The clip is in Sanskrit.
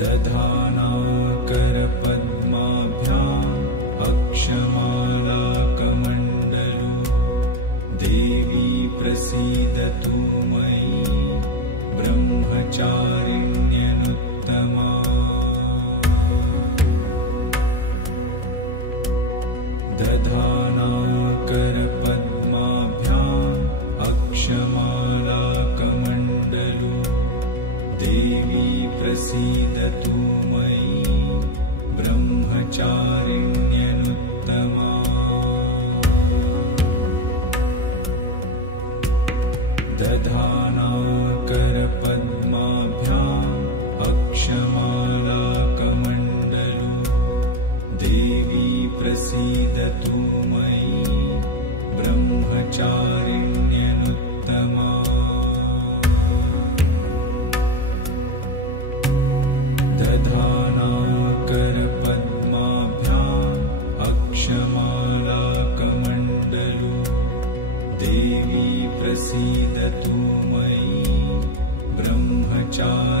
दधानाकरपद्माभ्याम् अक्षमालाकमण्डलु देवी प्रसीदतु मयि ब्रह्मचारिण्यनुत्तमा दधानाकरपद्माभ्याम् अक्षमालाकमण्डलु देवी प्रसीदतु मयि ब्रह्मचारिण्यनुत्तमा दधानाकरपद्माभ्याम् अक्षमालाकमण्डलु देवी प्रसीदतु मयि ब्रह्मचारिण्यनुत्तमा दधानाकरपद्माभ्याम् अक्षमालाकमण्डलु देवी प्रसीदतु मयि ब्रह्मचारिण्यनुत्तमा